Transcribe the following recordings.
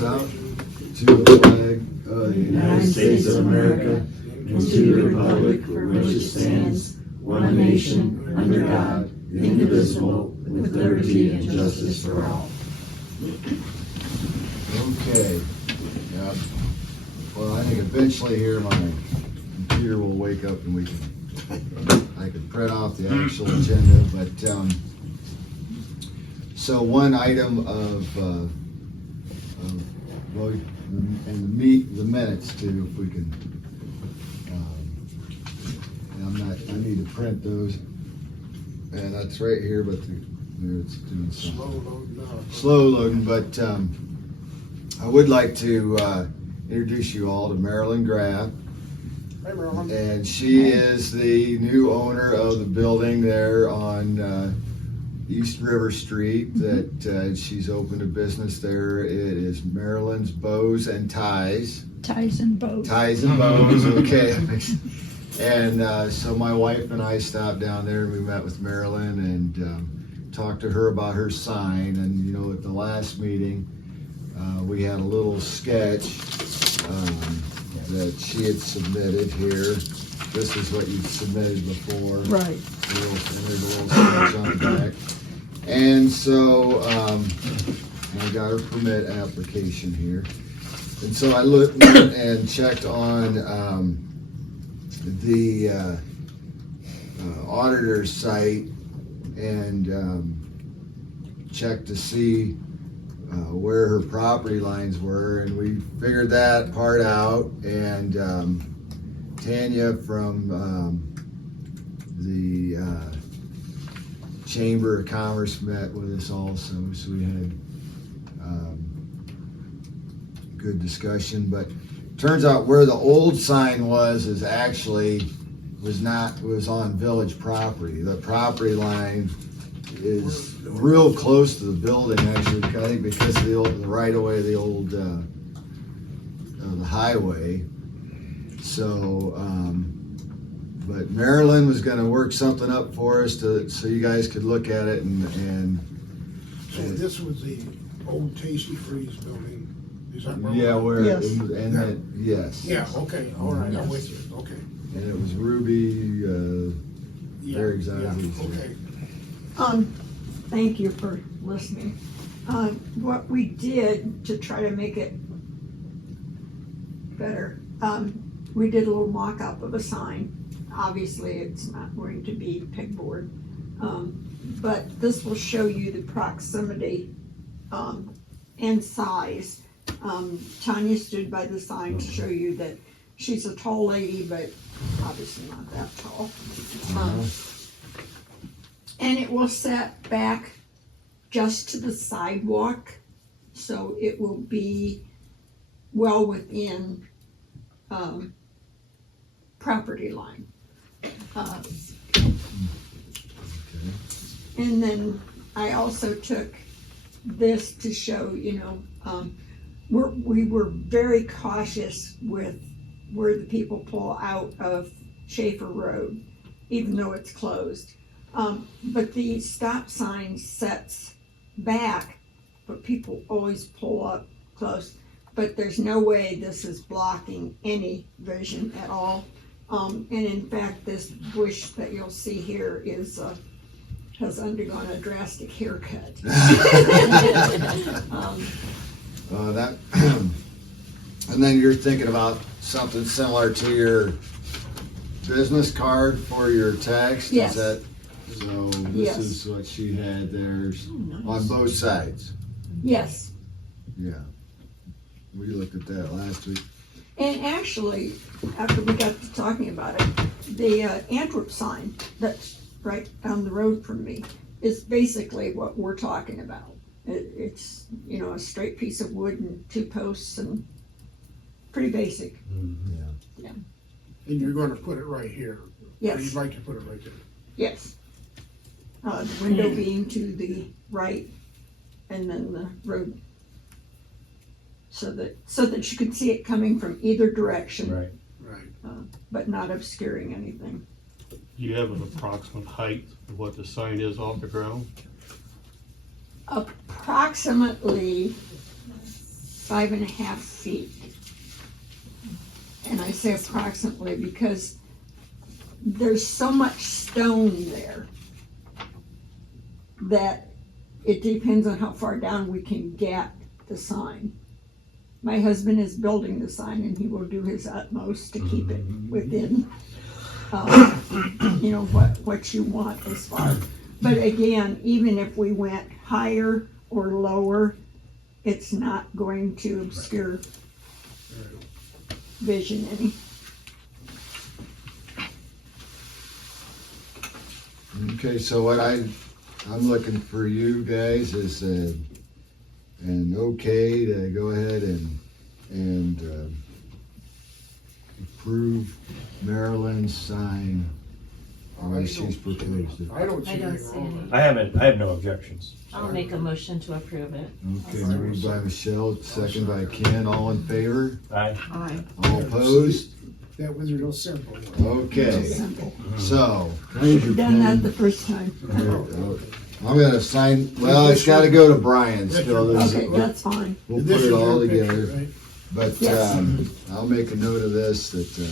us out to the flag of the United States of America and to the republic for which it stands, one nation, under God, indivisible, with liberty and justice for all. Okay. Yeah. Well, I think eventually here my computer will wake up and I can print off the actual agenda, but so one item of and the minutes too, if we can. I need to print those, and that's right here. But it's doing some slow loading. But I would like to introduce you all to Marilyn Graff. Hey, Marilyn. And she is the new owner of the building there on East River Street. That she's opened a business there. It is Marilyn's Bows and Ties. Ties and bows. Ties and bows. Okay. And so my wife and I stopped down there and we met with Marilyn and talked to her about her sign. And you know, at the last meeting, we had a little sketch that she had submitted here. This is what you've submitted before. Right. And there's a little sketch on the back. And so I got her permit application here. And so I looked and checked on the auditor's site and checked to see where her property lines were, and we figured that part out. And Tanya from the Chamber of Commerce met with us also, so we had good discussion. But turns out where the old sign was was on village property. The property line is real close to the building, actually, I think because of the right of way of the old the highway. So but Marilyn was going to work something up for us so you guys could look at it and So this was the old Tasty Freeze building. Is that where? Yeah, where Yes. yes. Yeah. Okay. All right. Yes. I'm with you. Okay. And it was Ruby. Yeah. Very excited. Yeah. Okay. Thank you for listening. What we did to try to make it better, we did a little mock-up of a sign. Obviously, it's not going to be pegboard, but this will show you the proximity and size. Tanya stood by the sign to show you that she's a tall lady, but obviously not that tall. And it will set back just to the sidewalk, so it will be well within property line. And then I also took this to show, we were very cautious with where the people pull out of Schaefer Road, even though it's closed. But the stop sign sets back, but people always pull up close. But there's no way this is blocking any vision at all. And in fact, this bush that you'll see here has undergone a drastic haircut. And then you're thinking about something similar to your business card for your text? Yes. So this Yes. is what she had there nice. on both sides. Yes. Yeah. We looked at that last week. And actually, after we got to talking about it, the Antwerp sign that's right down the road from me is basically what we're talking about. It's a straight piece of wood and 2 posts and pretty basic. Yeah. And you're going to put it right here. Yes. Or you'd like to put it right there. Yes. The window being to the right, and then the road, so that you could see it coming from either direction. Right. Right. But not obscuring anything. Do you have an approximate height of what the sign is off the ground? Approximately 5.5 feet. And I say approximately because there's so much stone there that it depends on how far down we can get the sign. My husband is building the sign and he will do his utmost to keep it within, what you want as far. But again, even if we went higher or lower, it's not going to obscure vision any. Okay, so what I'm looking for you guys is an okay to go ahead and approve Marilyn's sign the way she's proposed it. I don't see I don't anything see wrong with any. it. I have no objections. I'll make a motion to approve it. Okay, moved by Michelle, second by Ken, all in favor? Aye. All opposed? That was real simple. Okay, Simple. so. You've done that the first time. I'm gonna sign, well, it's gotta go to Brian still. Okay, that's fine. We'll This put it is all your picture, together. right? But, Yes. I'll make a note of this, that,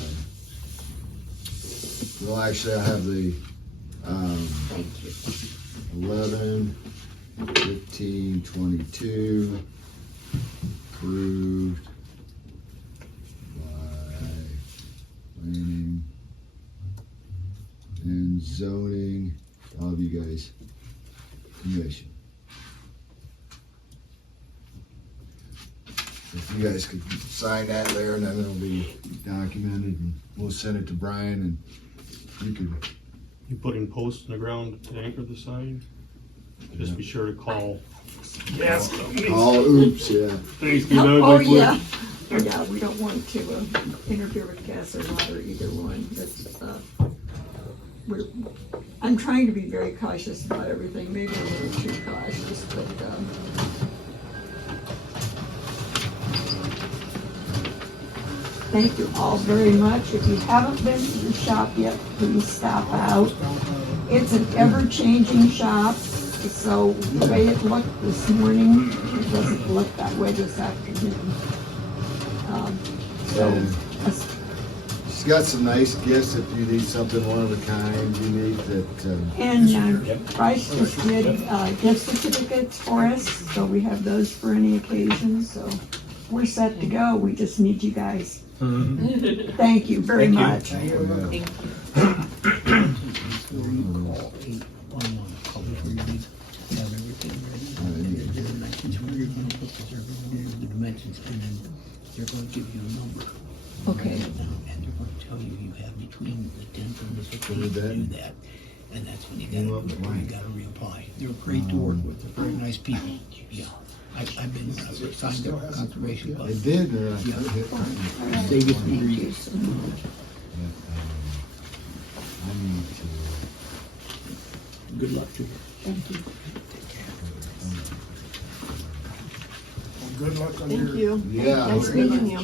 well, actually, I have the, Thank you. 11, 15, 22, approved by planning and zoning, all of you guys, commission. If you guys could sign that there, and then it'll be documented, and we'll send it to Brian, and you could, You putting posts in the ground to anchor the sign? Just be sure to call. Yes. oops, yeah. Thanks, you Oh, yeah. Yeah, we don't want to interfere with gas or water, either one. I'm trying to be very cautious about everything, maybe a little too cautious, but, thank you all very much. If you haven't been to the shop yet, please stop out. It's an ever-changing shop, so the way it looked this morning, it doesn't look that way this afternoon. She's got some nice gifts if you need something one of a kind, unique that, And Bryce just did gift certificates for us, so we have those for any occasion, so we're set to go. We just need you guys. Thank you very much. Thank you. Call 811, call before you leave, have everything ready. The dimensions, where you're gonna put this, everything, the dimensions, and then they're gonna give you a number. Okay. Write it down, and they're gonna tell you you have between the 10th and the 15th to do that. And that's when you gotta reapply. They're great to work with, they're very nice people, yeah. I've signed up for conservation, but I did, they get to read it. I need Good luck to you. Thank you. Well, good luck on Thank your. you. Yeah. Nice meeting you.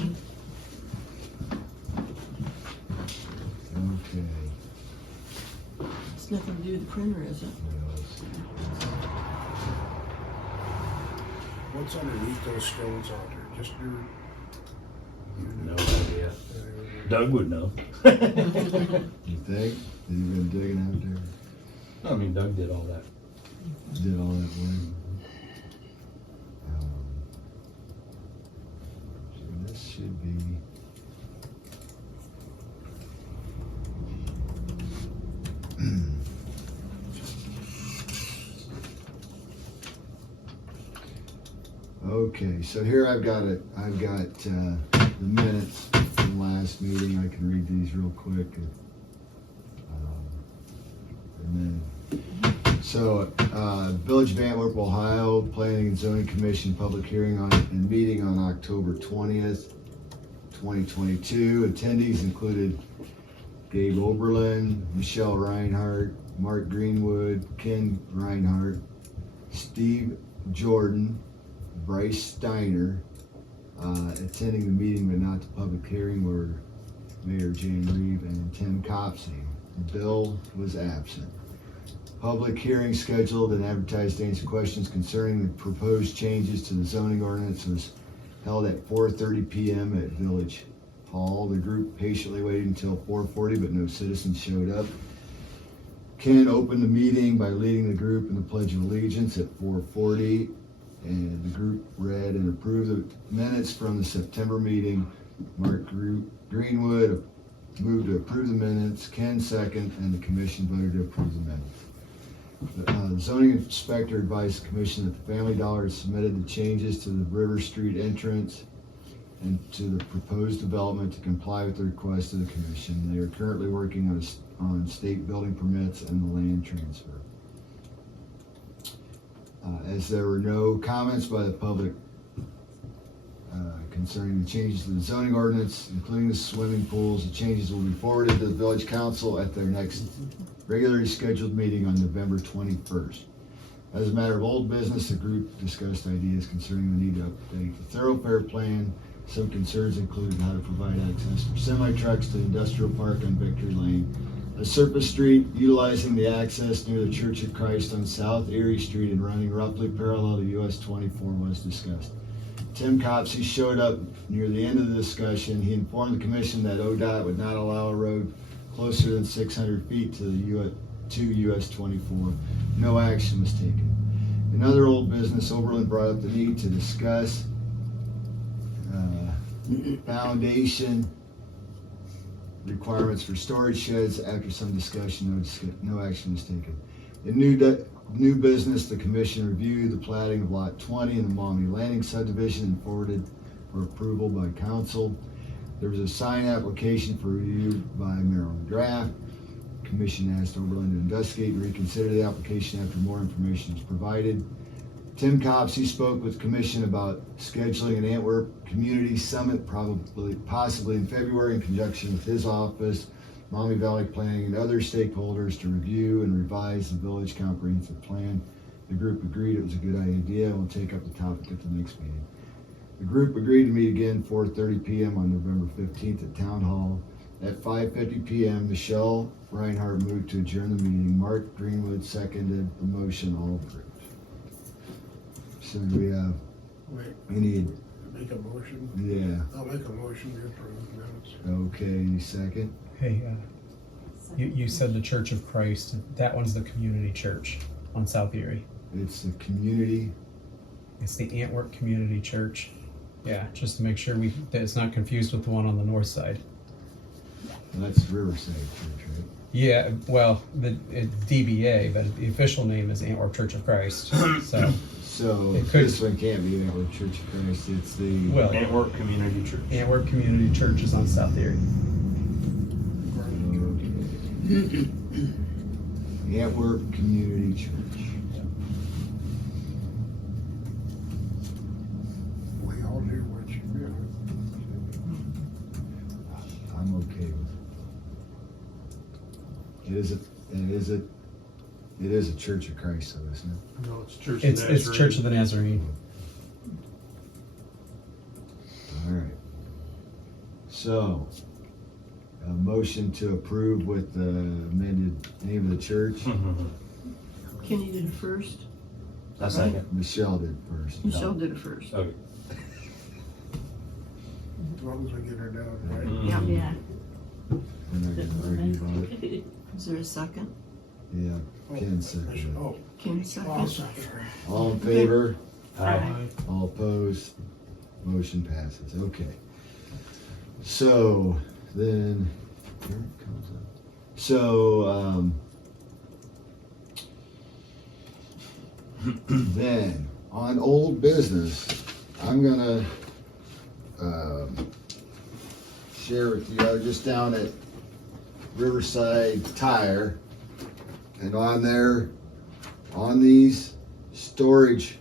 okay. It's nothing to do with the printer, is it? What's underneath those stones out there? Just your. No idea. Doug would know. You think? Have you been digging out there? I mean, Doug did all that. Did all that work? So this should be. Okay, so here I've got the minutes from last meeting. I can read these real quick. And then, so, Village of Antwerp, Ohio, Planning and Zoning Commission public hearing and meeting on October 20th, 2022. Attendees included Gabe Oberlin, Michelle Reinhardt, Mark Greenwood, Ken Reinhardt, Steve Jordan, Bryce Steiner. Attending the meeting but not the public hearing were Mayor Jan Reeve and Tim Copsey. Bill was absent. Public hearing scheduled and advertised to answer questions concerning the proposed changes to the zoning ordinance was held at 4:30 PM at Village Hall. The group patiently waited until 4:40, but no citizens showed up. Ken opened the meeting by leading the group in the Pledge of Allegiance at 4:40, and the group read and approved the minutes from the September meeting. Mark Greenwood moved to approve the minutes, Ken second, and the commission voted to approve the minutes. The zoning inspector advised the commission that the Family Dollar had submitted the changes to the River Street entrance and to the proposed development to comply with the request of the commission. They are currently working on state building permits and the land transfer. As there were no comments by the public concerning the changes to the zoning ordinance, including the swimming pools, the changes will be forwarded to the village council at their next regularly scheduled meeting on November 21st. As a matter of old business, the group discussed ideas concerning the need to update the thoroughfare plan. Some concerns included how to provide access for semi-trucks to the industrial park on Victory Lane, a surface street utilizing the access near the Church of Christ on South Erie Street and running roughly parallel to US 24 was discussed. Tim Copsey showed up near the end of the discussion. He informed the commission that ODOT would not allow a road closer than 600 feet to US 24. No action was taken. In other old business, Oberlin brought up the need to discuss foundation requirements for storage sheds. After some discussion, no action was taken. In new business, the commission reviewed the platting of Lot 20 in the Maumee Landing subdivision and forwarded for approval by council. There was a sign application for review by Maryland Draft. Commission asked Oberlin to investigate and reconsider the application after more information was provided. Tim Copsey spoke with the commission about scheduling an Antwerp Community Summit, possibly in February, in conjunction with his office, Maumee Valley Planning, and other stakeholders to review and revise the village comprehensive plan. The group agreed it was a good idea and will take up the topic at the next meeting. The group agreed to meet again 4:30 PM on November 15th at Town Hall. At 5:50 PM, Michelle Reinhardt moved to adjourn the meeting. Mark Greenwood seconded the motion, all approved. So we have, we need, Make a motion. yeah, I'll make a motion to approve minutes. okay, second. Hey, you said the Church of Christ. That one's the community church on South Erie. It's the community, It's the Antwerp Community Church. Yeah, just to make sure that it's not confused with the one on the north side. that's Riverside Church, right? Yeah, well, it's DBA, but the official name is Antwerp Church of Christ. So It could- this one can't be the Antwerp Church of Christ, it's the, Well, Antwerp Community Church. Antwerp Community Church is on South Erie. Antwerp Community Church. We all do what you do. I'm okay with it. It is a Church of Christ, though, isn't it? No, it's Church of It's Nazarene. Church of the Nazarene. All right. So, a motion to approve with the amended name of the church. Kenny did it first. A second. Michelle did first. Michelle did it first. Okay. As long as we get her down, right? Yeah. Yeah. We're not gonna argue about it. Is there a second? Yeah, Ken seconded. Oh, Kenny I'll second. second her. All in favor? Aye. All opposed? Motion passes. Okay. So, then, here it comes up. So, then, on old business, I'm gonna, share with you, I was just down at Riverside Tire, and on there, on these storage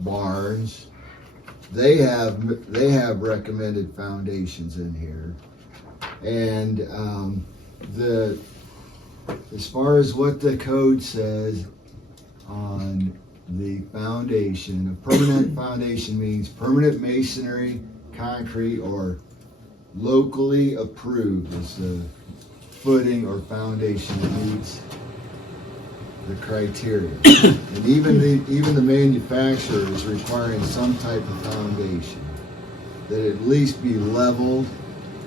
barns, they have recommended foundations in here. And as far as what the code says on the foundation, a permanent foundation means permanent masonry, concrete, or locally approved is the footing or foundation that meets the criteria. And even the manufacturer is requiring some type of foundation. that it at least be leveled,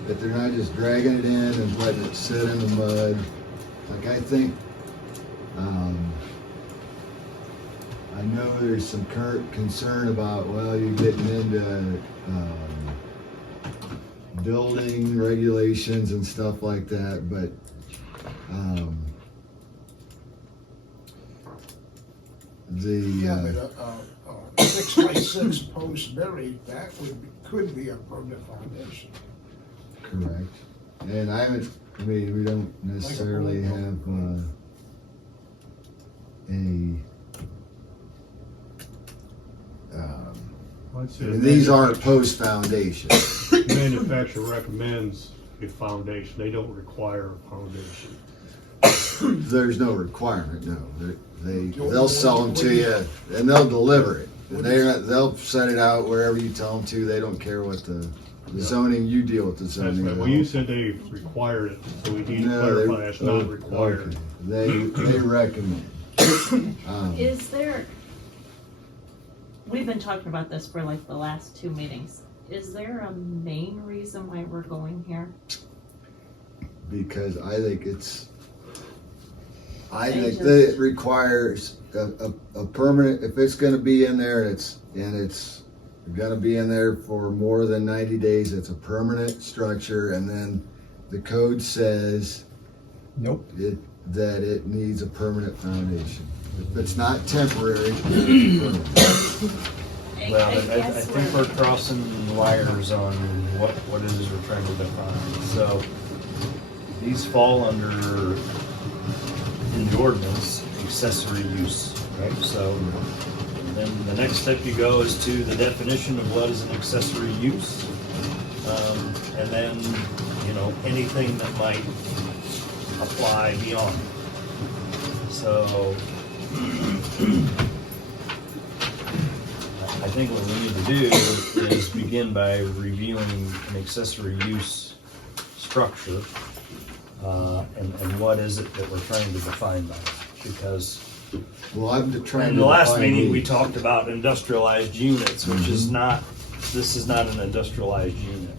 that they're not just dragging it in and letting it sit in the mud. Like I think, I know there's some current concern about, well, you're getting into building regulations and stuff like that, but Yeah, but a 6x6 post buried, that could be a permanent foundation. correct. And we don't necessarily have I'd say these aren't post foundations. Manufacturer recommends a foundation, they don't require a foundation. There's no requirement, no. They'll sell them to you and they'll deliver it. And they'll set it out wherever you tell them to. They don't care what the zoning, you deal with the That's zoning. right, well, you said they required it, so we need to clarify that's not required. Okay. They recommend. Is there, we've been talking about this for like the last 2 meetings. Is there a main reason why we're going here? Because I think just- that it requires a permanent, if it's gonna be in there and it's gonna be in there for more than 90 days, it's a permanent structure, and then the code says Nope. that it needs a permanent foundation. If it's not temporary, it's permanent. Well, I guess think we're crossing wires on what it is we're trying to define. So these fall under, in the ordinance, accessory use, right? So then the next step you go is to the definition of what is an accessory use. And then, anything that might apply beyond. So I think what we need to do is begin by reviewing an accessory use structure, and what is it that we're trying to define by that? Because Well, I'm trying to. in the last define meeting, we these. talked about industrialized units, which is not, this is not an industrialized unit.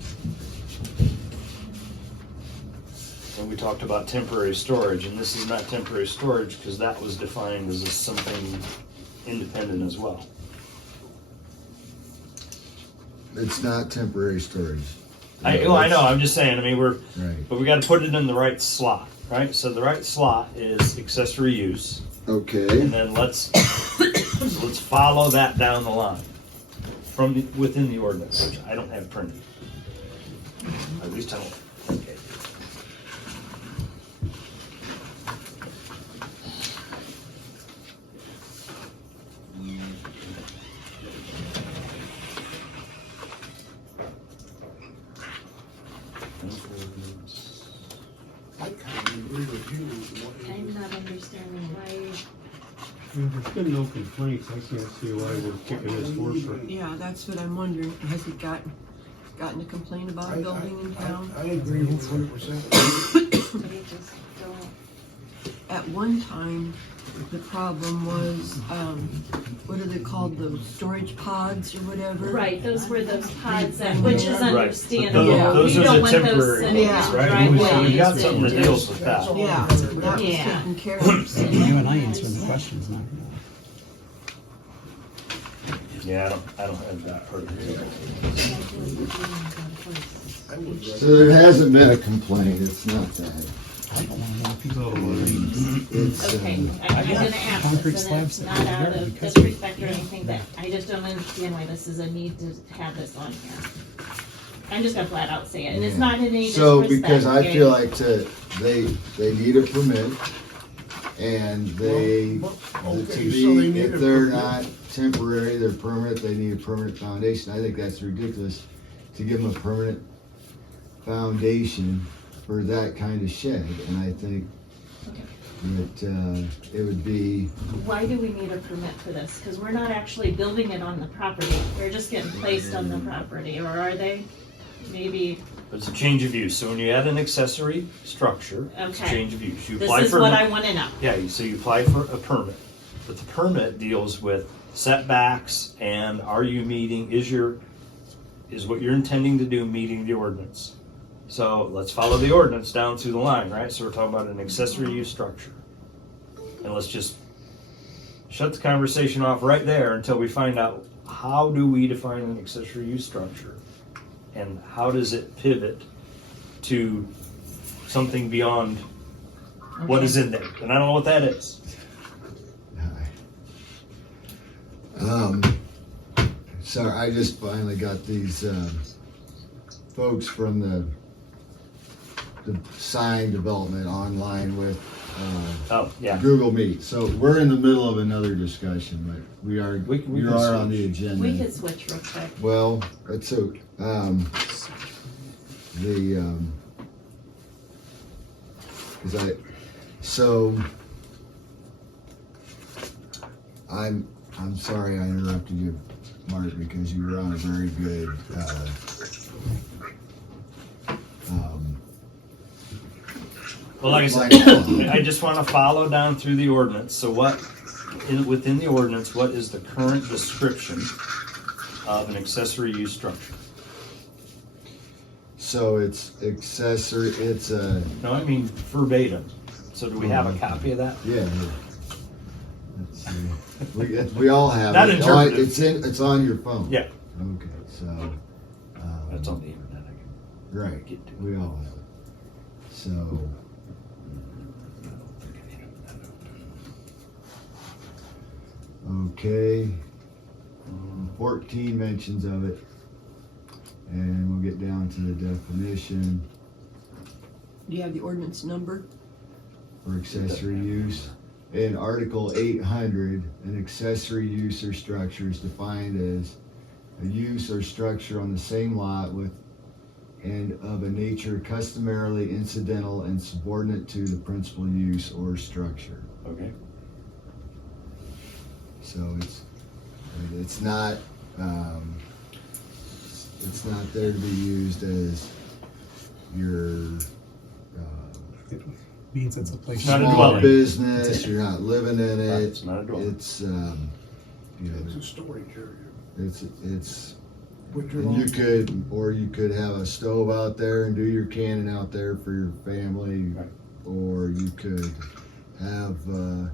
And we talked about temporary storage, and this is not temporary storage because that was defined as something independent as well. It's not temporary storage. I know, I'm just saying, Right. but we gotta put it in the right slot, right? So the right slot is accessory use, Okay. and then let's follow that down the line within the ordinance, which I don't have printed. At least I don't think I do. I kind of agree with you. I'm not understanding why, There's been no complaints, I can't see why we're kicking this horse right. Yeah, that's what I'm wondering. Has he gotten a complaint about a building in town? I agree 100%. they just don't. At one time, the problem was, what are they called, those storage pods or whatever? Right, those were those pods that, which is Right. understandable. Yeah. Those You are don't the want those temporary sitting in ones, right? driveways. So we got something that and- deals with that. Yeah, that was Yeah. taken care of. so- You and I answering the questions now. Yeah, I don't have that part of it. I would So there hasn't been a complaint. It's not that. I don't want to know if he's So, It's Okay, I'm gonna ask concrete this, and slabs it's that not are out there of because- disrespect or anything, but I just don't understand why this is a need to have this on here. I'm just gonna flat out say it, and it's not in any So, disrespect. because I okay? feel like they need a permit, and they, Okay, so they need if a they're permit. not temporary, they're permanent, they need a permanent foundation. I think that's ridiculous to give them a permanent foundation for that kind of shed, and I think that, it would be, Why do we need a permit for this? Cause we're not actually building it on the property, they're just getting placed on the property, or are they? Maybe, It's a change of use. So when you add an accessory structure, it's a Okay. change of use. You this apply is for what an- I wanna know. Yeah, so you apply for a permit, but the permit deals with setbacks and are you meeting, is your is what you're intending to do meeting the ordinance? So let's follow the ordinance down through the line, right? So we're talking about an accessory use structure. And let's just shut the conversation off right there until we find out, how do we define an accessory use structure? And how does it pivot to something beyond what is in there? And I don't know what that is. Sorry, I just finally got these folks from the sign development online with Oh, yeah. Google Meet. So we're in the middle of another discussion, but we are We can on the switch. agenda. We could switch real quick. Well, that's so. I'm sorry I interrupted you, Mark, because you were on a very good. Well, like I said, line. I just want to follow down through the ordinance. So within the ordinance, what is the current description of an accessory use structure? So it's accessory. It's a No, I mean verbatim. So do we have a copy of that? yeah. Let's see. We all have Not it. interpretive. It's on your phone. Yeah. Okay, so. That's on the internet. Right, Get to it. we all have it. So. Okay. 14 mentions of it. And we'll get down to the definition Do you have the ordinance number? for accessory use. In Article 800, an accessory use or structure is defined as a use or structure on the same lot with and of a nature customarily incidental and subordinate to the principal use or structure. Okay. So it's not there to be used as your It means it's a place. Not a small dwelling. business. You're not living in Right, it. it's not a dwelling. It's It's a storage area. it's Put your and you lawn- could have a stove out there and do your canning out there for your family, Right. or you could have ham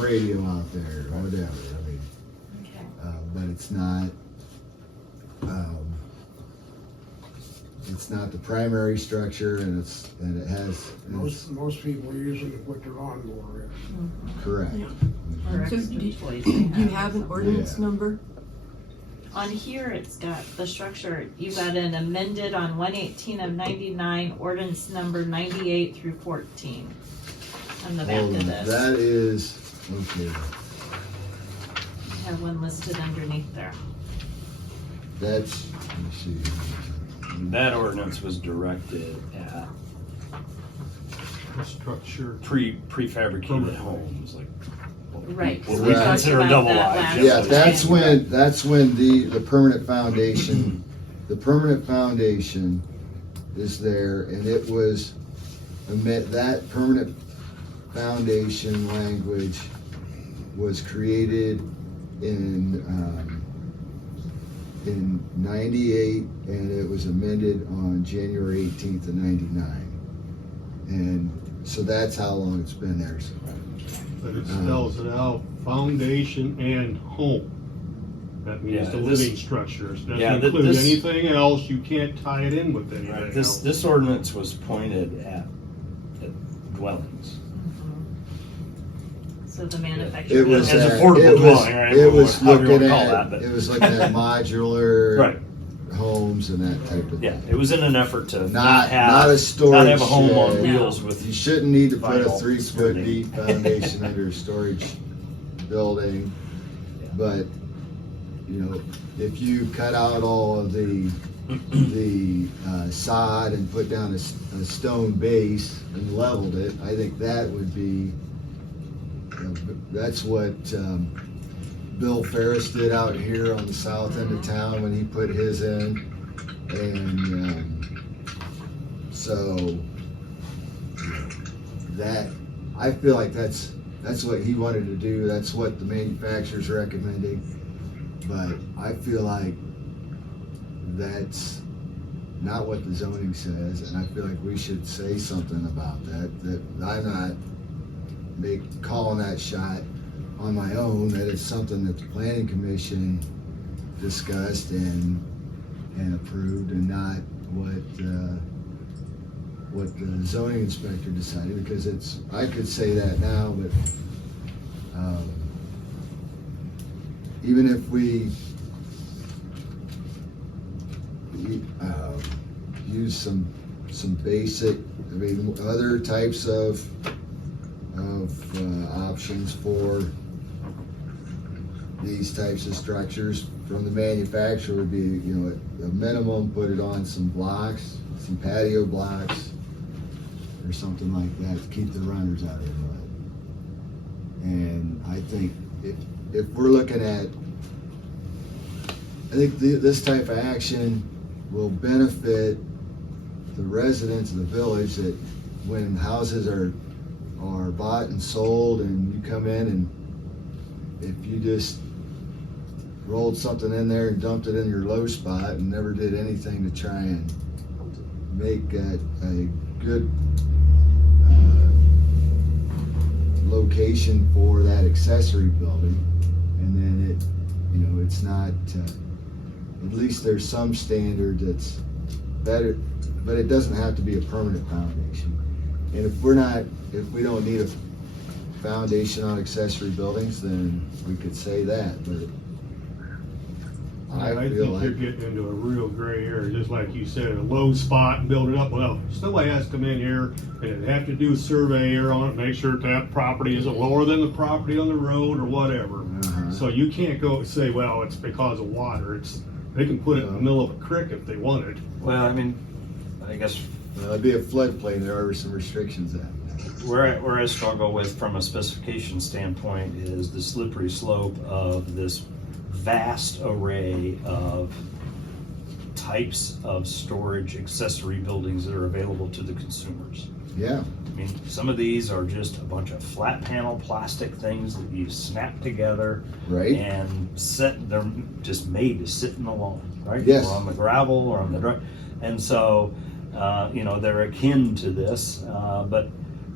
radio out there or whatever. I mean, Okay. but it's not the primary structure, and it has Most people use it to put their lawnmower in. correct. Or So extra do toys do they you have an ordinance Yeah. number? On here, it's got the structure, you got an amended on 1/18/99, ordinance number 98 through 14. On the back Well, of this, that is okay. you have one listed underneath there. That's let me see. That ordinance was directed at The structure. prefabricated homes, like Right. what we we Right. talked consider about double that wide. last Yeah, time. that's when the permanent foundation, the permanent foundation is there, and it was that permanent foundation language was created in 98, and it was amended on January 18th of 99. And so that's how long it's been there. So, But it spells it out, foundation and home. That means Yeah, the this- living structures. Yeah, Doesn't include this- anything else, you can't tie it in with anything Right, else. this ordinance was pointed at dwellings. So the manufacturer. it was As a at- portable it was- dwelling, right? It was However you looking wanna call at that, but- it was looking at modular Right, homes and that type of yeah, thing. it was in an effort to Not not have, not a storage not have a home on shed. wheels No. with, You shouldn't need to put a Vinyl 3-foot skirting. deep foundation under a storage building, but, if you cut out all of the sod and put down a stone base and leveled it, I think that would be, that's what Bill Ferris did out here on the south end of town when he put his in, and so that, I feel like that's what he wanted to do, that's what the manufacturer's recommending. But I feel like that's not what the zoning says, and I feel like we should say something about that, that I'm not calling that shot on my own, that it's something that the planning commission discussed and approved, and not what the zoning inspector decided, because I could say that now, but even if we use some basic, other types of options for these types of structures from the manufacturer would be, a minimum, put it on some blocks, some patio blocks, or something like that to keep the runners out of the mud. And I think if we're looking at, I think this type of action will benefit the residents of the village, that when houses are bought and sold and you come in, and if you just rolled something in there and dumped it in your low spot and never did anything to try and make a good location for that accessory building, and then it's not, at least there's some standard that's better, but it doesn't have to be a permanent foundation. And if we don't need a foundation on accessory buildings, then we could say that, but I think feel like you're getting into a real gray area, just like you said, a low spot and build it up. Well, somebody has to come in here and they have to do a surveyor on it, make sure that property isn't lower than the property on the road or whatever. So you can't go say, well, it's because of water. They can put it in the middle of a creek if they wanted. Well, I mean, I guess it'd be a floodplain. There are some restrictions that. where I struggle with from a specification standpoint is the slippery slope of this vast array of types of storage accessory buildings that are available to the consumers. Yeah. I mean, some of these are just a bunch of flat panel plastic things that you snap together, Right. and they're just made to sit in the lawn, right? Yes. Or on the gravel or on the dirt. And so, they're akin to this, but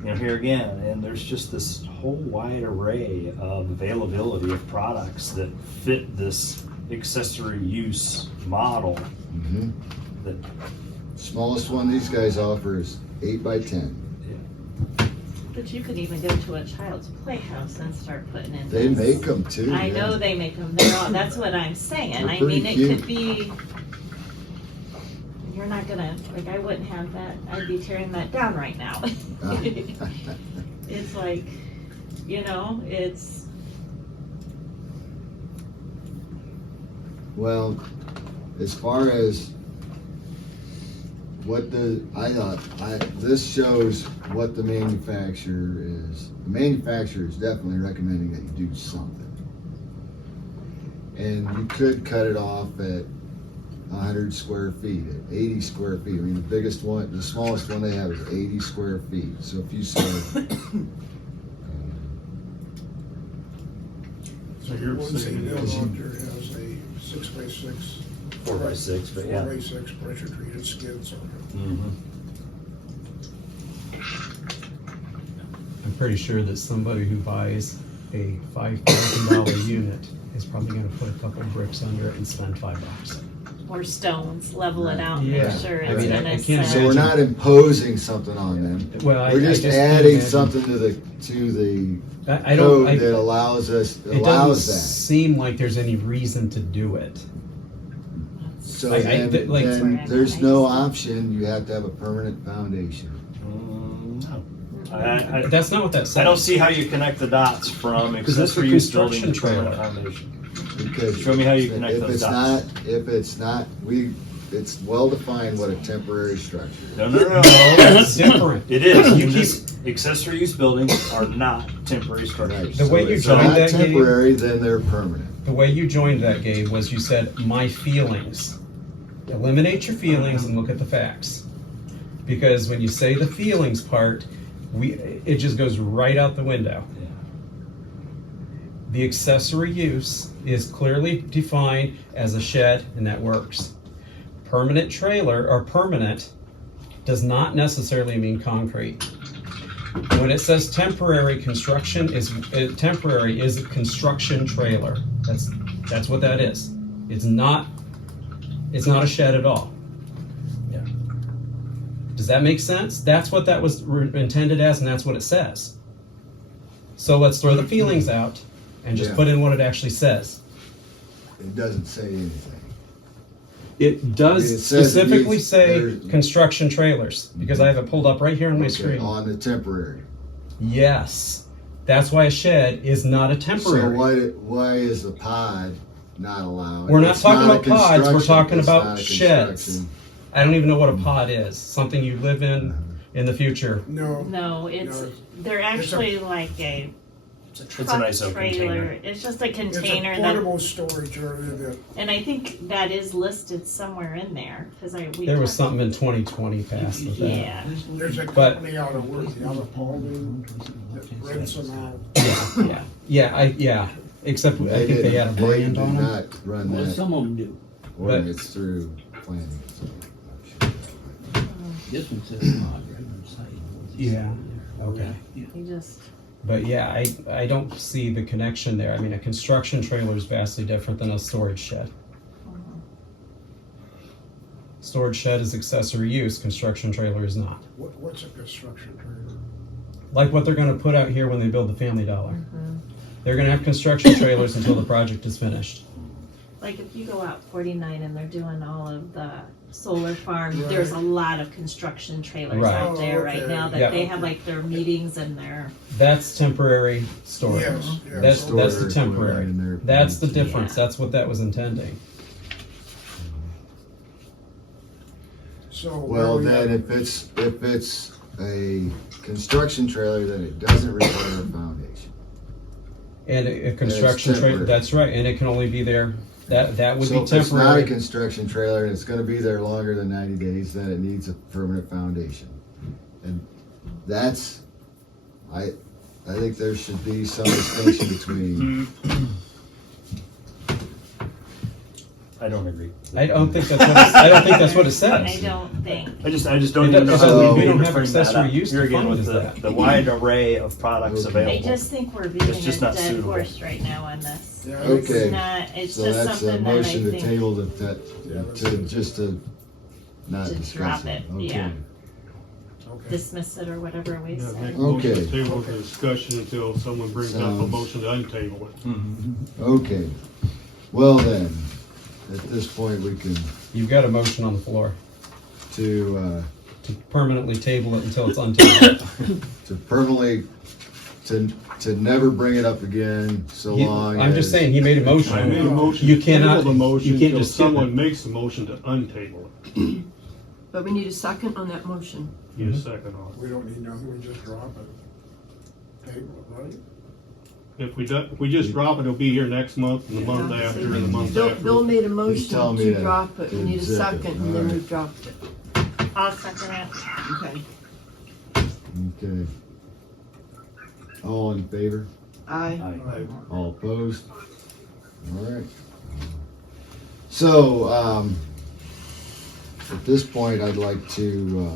here again, and there's just this whole wide array of availability of products that fit this accessory use model. Mm-hmm. That Smallest one these guys offer is 8x10. But you could even go to a child's playhouse and start putting in They this. make them too. I yeah. know they make them. That's what I'm saying. They're I pretty mean, it cute. could be. You're not gonna, I wouldn't have that. I'd be tearing that down right now. It's like, it's. Well, as far as this shows what the manufacturer is. The manufacturer is definitely recommending that you do something. And you could cut it off at 100 square feet, at 80 square feet. I mean, the smallest one they have is 80 square feet. So if you said, So you're One saying thing that Bill Hunter has a 6x6. 4x6, but yeah. 4x6 pressure treated skids on it. Mm-hmm. I'm pretty sure that somebody who buys a $5,000 unit is probably gonna put a couple bricks under it and spend $5. Or stones, level it out, Yeah. make sure I it's mean, I gonna can't so set. we're not imposing something on them. Well, We're just can't adding imagine- something to the I don't, code that it allows doesn't that. seem like there's any reason to do it. So then there's no option. You have to have a permanent foundation. No. That's not what that says. I don't see how you connect the dots from Because that's a accessory use building to construction permanent trailer. foundation. Because Show me how you connect if those it's dots. it's well defined what a temporary structure is. No. It's different. It is. You Accessory use buildings are not temporary structures. Right. The way you if they're joined not that, Gabe- temporary, then they're permanent. The way you joined that, Gabe, was you said, my feelings. Eliminate your feelings and look at the facts. Because when you say the feelings part, it just goes right out the window. Yeah. The accessory use is clearly defined as a shed, and that works. Permanent trailer, or permanent, does not necessarily mean concrete. When it says temporary construction, temporary is a construction trailer. That's what that is. It's not a shed at all. Yeah. Does that make sense? That's what that was intended as, and that's what it says. So let's throw the feelings out and just Yeah. put in what it actually says. It doesn't say anything. It does It says it specifically needs- say there's- construction trailers, because I have it pulled up right here on my Okay, screen. on the temporary. Yes, that's why a shed is not a So temporary. why is the pod not allowed? We're not It's talking a about pods, we're construction- talking it's about not a sheds. construction. I don't even know what a pod is. Something you live in the future. No, No, they're actually like a It's a truck nice open trailer. container. It's just a it's a container that, portable storage area that, and I think that is listed somewhere in there, cause we There was talked- something in 2020 passed with that. Yeah, there's a But- company out of work, the other Paulding, that rents them out. Yeah. Except I think they had a brand They on do them. not run Well, that some of them do. ordinance through planning. so. This one says pod right on the side. Yeah. Okay. you just, But yeah, I don't see the connection there. I mean, a construction trailer is vastly different than a storage shed. Storage shed is accessory use, construction trailer is not. What's a construction trailer? Like what they're gonna put out here when they build the Family Dollar. They're gonna have construction trailers until the project is finished. like if you go out 49 and they're doing all of the solar farm, Right. there's a lot of construction trailers Right. out there Oh, right okay. now that Yeah. they have like their meetings and their, That's temporary storage. Yes, yes. That's the Storage, temporary. in there. That's the difference. Yeah. That's what that was intending. So. Well, where we then at? if it's a construction trailer, then it doesn't require a foundation. And a construction trailer, temporary. that's right, and it can only be there, that would So be if it's not a temporary. construction trailer and it's gonna be there longer than 90 days, then it needs a permanent foundation. And that's, I think there should be some distinction between, I don't agree. I don't think that's what it says. I don't think. I just don't It even know doesn't- how we we don't would have bring that accessory up. use Here again defined with as that. the wide array of products Okay. I available. just think we're beating a just not dead suitable. horse right now on this. Yeah, Okay. It's not, it's so just that's a something that I motion to think, table Yeah, to not To discuss drop it. it, yeah. Okay. dismiss it or whatever we Yeah, say. make a motion to Okay. table the discussion until someone brings up a Sounds- motion to untable it. Okay, well then, at this point, we can, You've got a motion on the floor to permanently table it until it's untabled. permanently, to never bring it up again, so long I'm just as- saying, he made a I made a motion. motion You to table cannot- the motion you can't until just skip someone it. makes the motion to untable it. But we need a second on that motion. Need a second on We don't need nothing, we just drop it. Table it, right? it. If we just drop it, it'll be here next month, and the month Yeah. after, and the month Bill after. made a telling motion me to to- drop it. We to need a zip it. second, and then Alright. we've dropped it. I'll second it. Okay. Okay. All in favor? Aye. All opposed? All right. So, at this point, I'd like to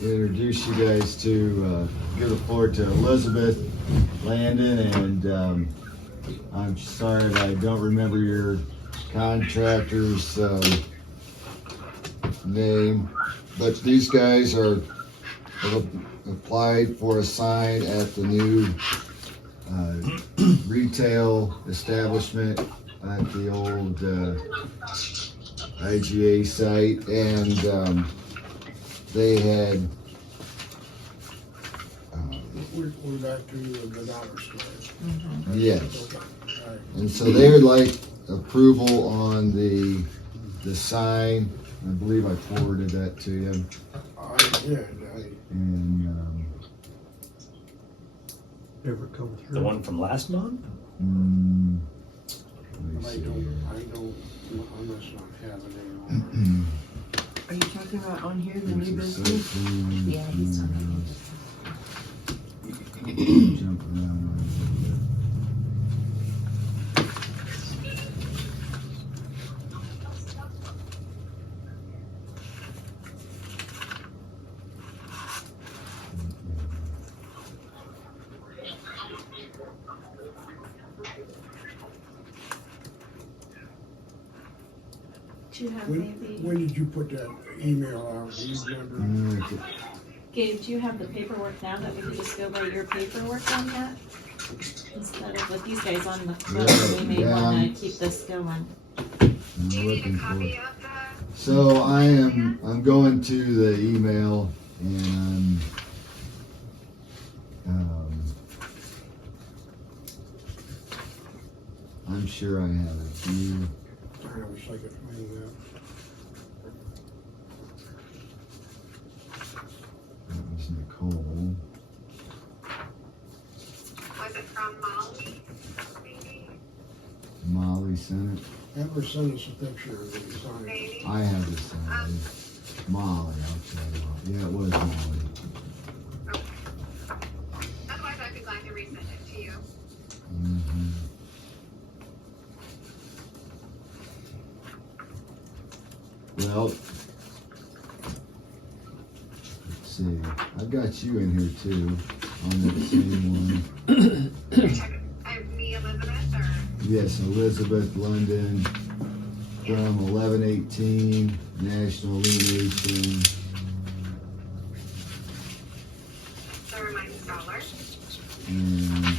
introduce you guys to, give the floor to Elizabeth Landon, and I'm sorry that I don't remember your contractor's name, but these guys have applied for a sign at the new retail establishment at the old IGA site, and they had We're back to the dollar store. yes, Okay, all right. and so they would like approval on the sign. I believe I forwarded that to you, I did, and Ever come through? The one from last month? let me I see here. I must not have it anymore. Are you talking about on here, the new There's a business? section. Yeah, he's talking Jumping Do you have When, maybe, when did you put that email out? Do you remember? Gabe, do you have the paperwork now that we can just go by your paperwork on that? Instead of with these guys on the phone, we may Yeah. wanna keep this going. I'm looking for it. So I'm going to the email and I'm sure I have it. I wish I could find that. That was Nicole. Was it from Molly? Maybe? Molly sent it. Have her send us a picture of the sign. Maybe. I have this sent. Molly, I'll tell you what. Yeah, it was Molly. Otherwise, I'd be glad to resend it to you. Mhm. Well, let's see. I've got you in here too, on that same one. Me, Elizabeth, or? Yes, Elizabeth London from 1118 National Illumination. The reminder dollar. And,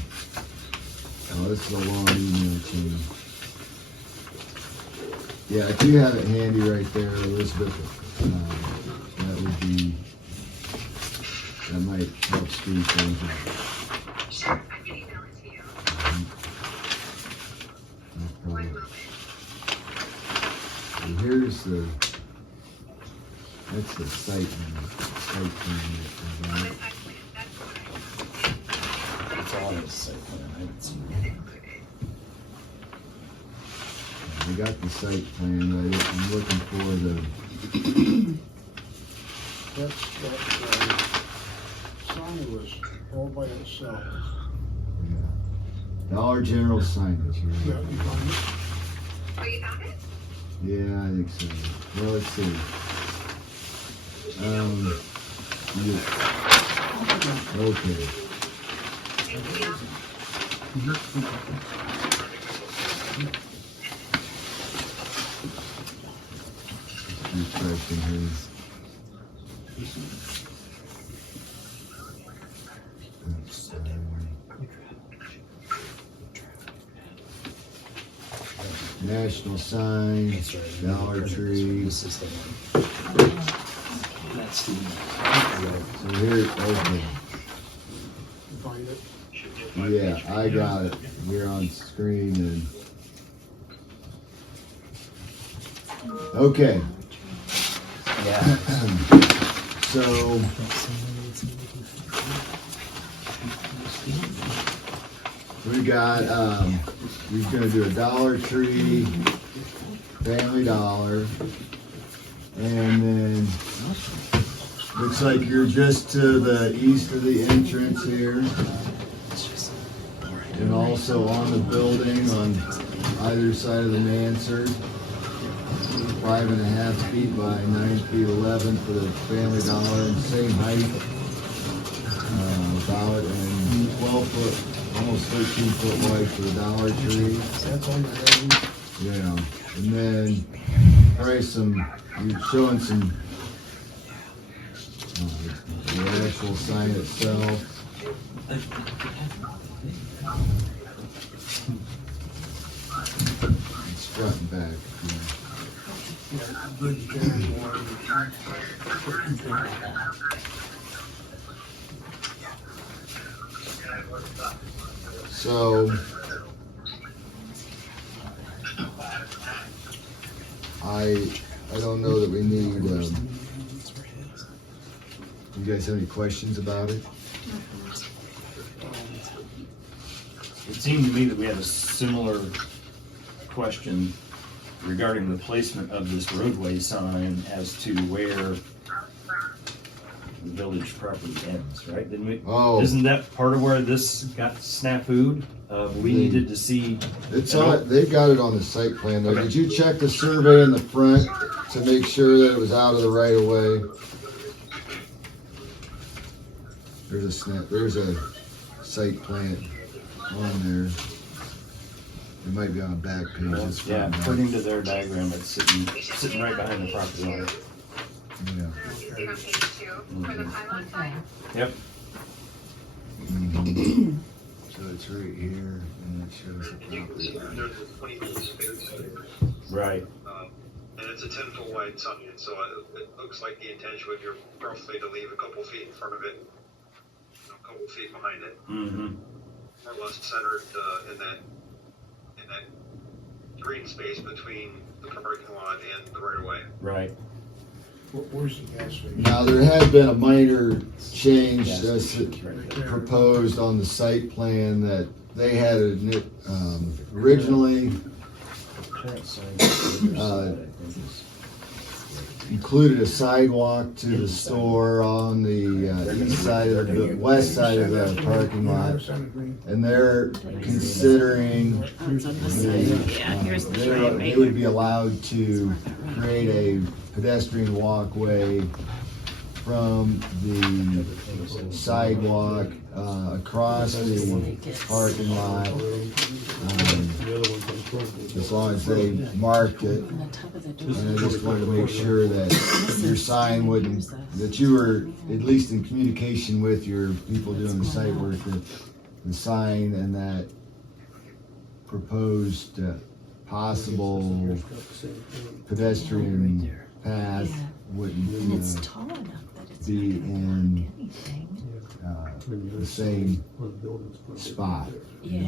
oh, this is a long email chain. Yeah, if you have it handy right there, Elizabeth, that might help speed things up. Sure, I can email it to you. That's One probably- moment. and here's that's the site plan. On the site plan, that's what I. It's on his site plan, I haven't seen it. Is included. We got the site plan, but I'm looking for the, That sign was all by itself. Dollar General signage Yeah, here. you find it? Oh, you found it? Yeah, I think so. Well, let's see. Okay. Thank you. Refreshing his. National sign, That's right. Dollar Tree. This is the one. That's the. So here, okay. You find it? Yeah, I got it here on screen and. Okay, Yeah. so we got, we're gonna do a Dollar Tree, Family Dollar, and then looks like you're just to the east of the entrance here. And also on the building on either side of the mansard. 5.5 feet by 9 feet 11 for the Family Dollar, and same height, about, and 12 foot, almost 13 foot wide for the Dollar Tree. That's on the heading. Yeah, and then probably you're showing some, the actual sign itself. It's front and back, yeah. Yeah, good January. So, I don't know that we need, you guys have any questions about it? It seemed to me that we had a similar question regarding the placement of this roadway sign as to where the village property ends, right? Didn't we? Oh. Isn't that part of where this got snafu'd? We needed to see. It's on, they've got it on the site plan though. Okay. Did you check the survey in the front to make sure that it was out of the right of way? There's a site plan on there. It might be on a back page. It's Yeah, from, according to their diagram, it's sitting right behind the property line. yeah. You see on page 2 for the pylon sign? Yep. Mhm. So it's right here, and it shows the You can property see line. there's a 20-foot space, Right. and it's a 10-foot wide sign, so it looks like the intention would be roughly to leave a couple feet in front of it, a couple feet behind it, Mm-hmm. more or less centered in that green space between the parking lot and the right of way. Right. Where's the gas station? Now, there has been a minor change Yes. that's Right there. proposed on the site plan that they had originally included a sidewalk to the store on the east side of the west side of the parking lot, and they're considering they would be allowed to create a pedestrian walkway from the sidewalk across the parking lot, as long as they marked it. And I just wanted to make sure that your sign wouldn't, that you were at least in communication with your people doing the site work, that the sign and that proposed possible pedestrian path wouldn't tall enough that it's be in the same spot. Yeah. You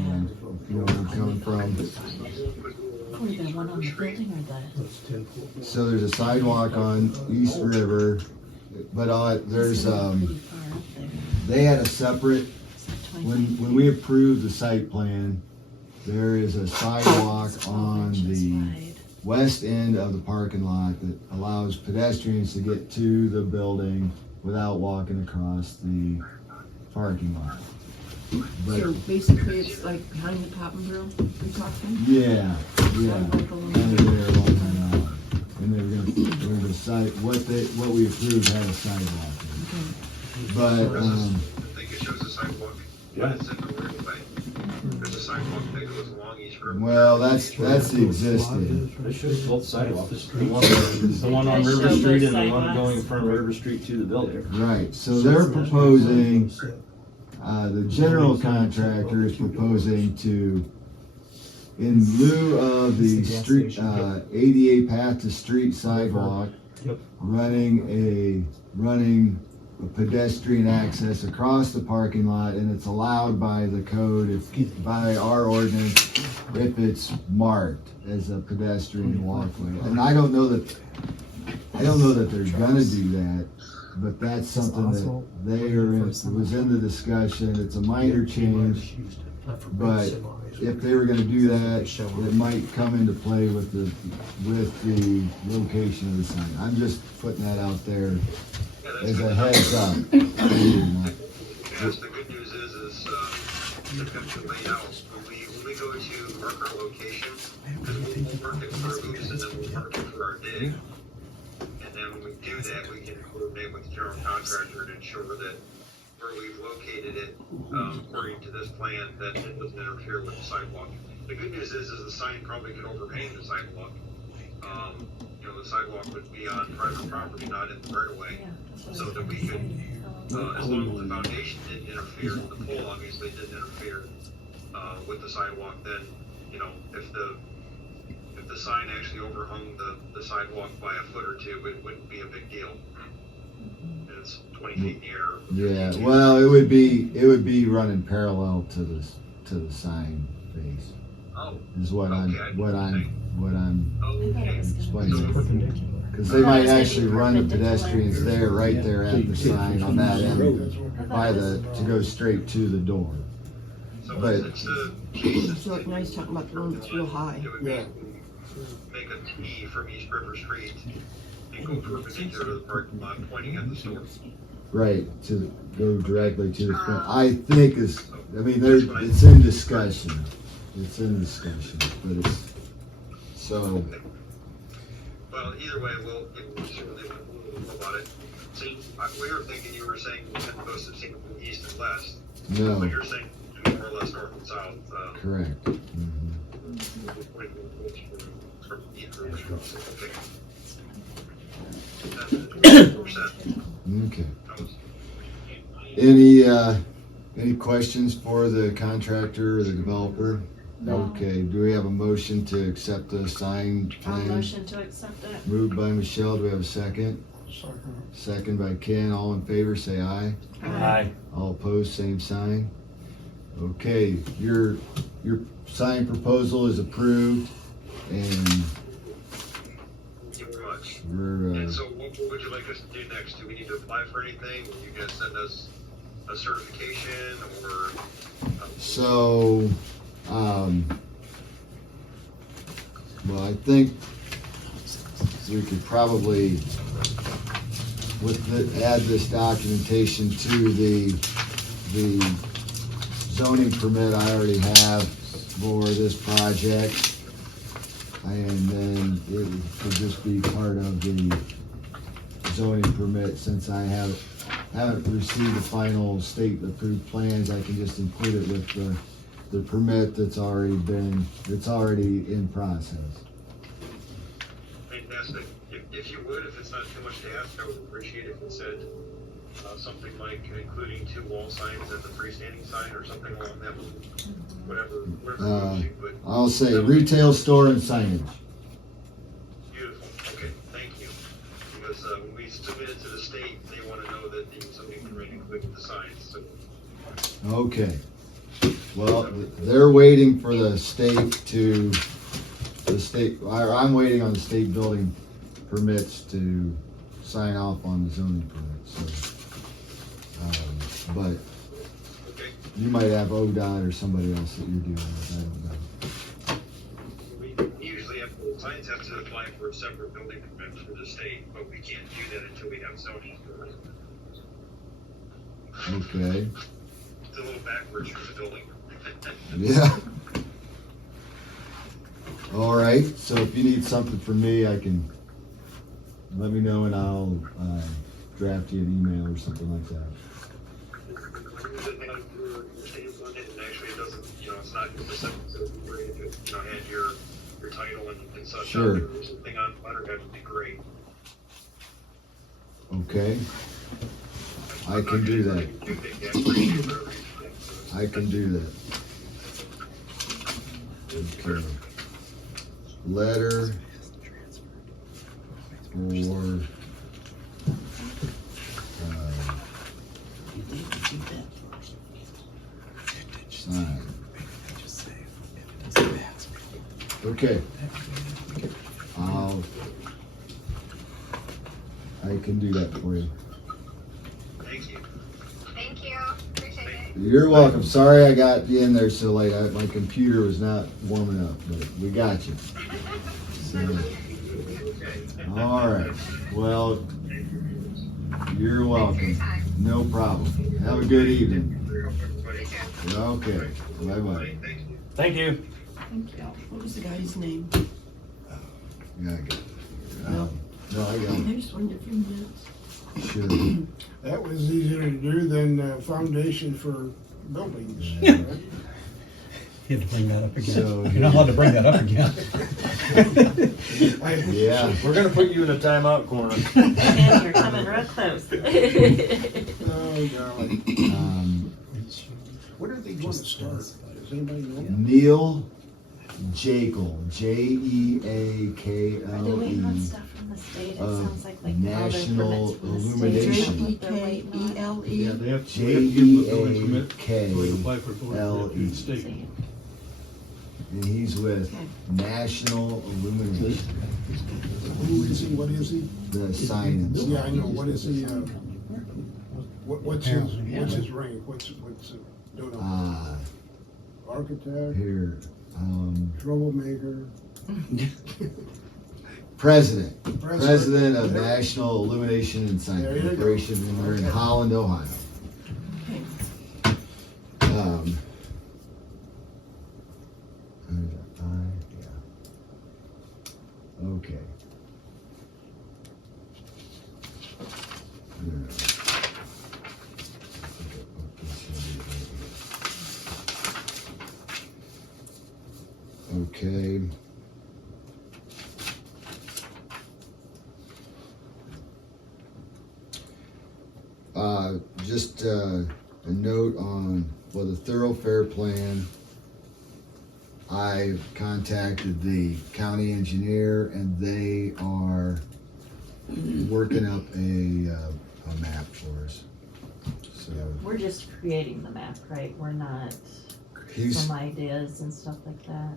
know where I'm coming from? Or the one on the building or the. So there's a sidewalk on East River, but there's, Pretty far up there. they had a separate, It's like 25 when we approved the site plan, there is a sidewalk It's 12 on inches the wide. west end of the parking lot that allows pedestrians to get to the building without walking across the parking lot. But, So basically, it's like behind the Pop and Grill, we talking? yeah, yeah. Sounds like a little- Kind of there along that alley. And they're gonna side, what we approved had a sidewalk in it. But, I think it shows the sidewalk, but it's in the right of way. There's a sidewalk that goes along East River. well, that's the existing. It shows both sidewalks. The one on River Street and the one going from River Street to the building. Right, so they're proposing, the general contractor is proposing to, in lieu of the street, ADA path to street sidewalk, running a pedestrian access across the parking lot, and it's allowed by the code, by our ordinance, if it's marked as a pedestrian walkway. And I don't know that they're gonna do that, but that's something that it was in the discussion. It's a minor change, but if they were gonna do that, it might come into play with the location of the sign. I'm just putting that out there as a heads up. Yes, the good news is the picture layout, when we go to mark our location, because we'll mark it for roofs and then we'll mark it for our dig. And then when we do that, we can coordinate with the general contractor to ensure that where we've located it, according to this plan, that it doesn't interfere with the sidewalk. The good news is the sign probably could overhang the sidewalk. The sidewalk would be on private property, not in the right of way. So that we could, as long as the foundation didn't interfere, the pole obviously didn't interfere, with the sidewalk, then, if the sign actually overhung the sidewalk by a foot or two, it wouldn't be a big deal. And it's 20 feet in the air. Yeah, well, it would be running parallel to the sign face, Oh, is what okay, I'm okay. explaining. Because they might actually run the pedestrians there, right there at the sign on that end, to go straight to the door. So But- it's a case It's so nice talking about the one that's real high. It would be, make a T from East River Street and go perpendicular to the parking lot pointing at the store. Right, go directly to the front. I think it's in discussion. It's in discussion, but it's, so, Well, either way, we'll certainly know about it. See, we were thinking you were saying 10 posts of single from east and west, no, but you're saying more or less north and south. correct. Mhm. Okay. Any questions for the contractor or the developer? No. Okay, do we have a motion to accept the signed I'll plan? motion to accept it. Moved by Michelle, do we have a second? Second. Second by Ken, all in favor, say aye. Aye. All opposed, same sign. Okay, your signed proposal is approved, and Thank you very much. we're, And so what would you like us to do next? Do we need to apply for anything? Will you guys send us a certification or? so, well, I think we could probably add this documentation to the zoning permit I already have for this project. And then it could just be part of the zoning permit, since I haven't received the final state approved plans. I can just include it with the permit it's already in process. Fantastic. If you would, if it's not too much to ask, I would appreciate if it said something like including 2 wall signs and the freestanding sign or something along that, whatever you would. I'll say retail store and signage. Beautiful. Okay, thank you. Because when we submit it to the state, they want to know that the zoning permit included the signs. So Okay. Well, they're waiting for the state I'm waiting on the state building permits to sign off on the zoning permit, so. But okay, you might have ODOT or somebody else that you're dealing with, I don't know. we usually have signs have to apply for a separate building permit for the state, but we can't do that until we have zoning. Okay, It's a little backwards for the building. yeah. All right, so if you need something from me, I can, let me know and I'll draft you an email or something like that. And actually it doesn't, it's not where you had your title and such. Sure. There was something on letterhead would be great. Okay, I can do that. I can do that. Okay. Letter for sign. Okay. I can do that for you. Thank you. Thank you. Appreciate it. You're welcome. Sorry I got you in there so late. My computer was not warming up, but we got you. So, all right. Well, you're welcome. No problem. Have a good evening. Okay. Bye-bye. Thank you. Thank you. What was the guy's name? Yeah, I got it. No. No, I got I just wanted a few minutes. it. Sure. That was easier to do than foundation for buildings. Yeah. right? You had to bring that up again. So- You're not allowed to bring that up again. Yeah. We're gonna put you in a timeout corner. And you're coming real close. Oh, golly. When are they going to start? Does anybody know? Neil Jekyll, Are they waiting on Jekylle. stuff from the state? It of sounds like National other permits from the Illumination. state. They're waiting on. J-E-K-E-L-E. Yeah, they have to give them the building permit. J-E-A-K. So they can apply for a building permit through the state. See. And he's with National Illumination, Who is he? What is he? the science. Yeah, I know. What is he? What's his rank? What's don't know. Architect, Here, troublemaker, President of National Illumination and Science There you go. Corporation, and they're in Okay. Holland, Ohio. Okay. Okay. Just a note on, for the thoroughfare plan, I contacted the county engineer and they are working up a map for us. So We're just creating the map, right? We're not he's some ideas and stuff like that.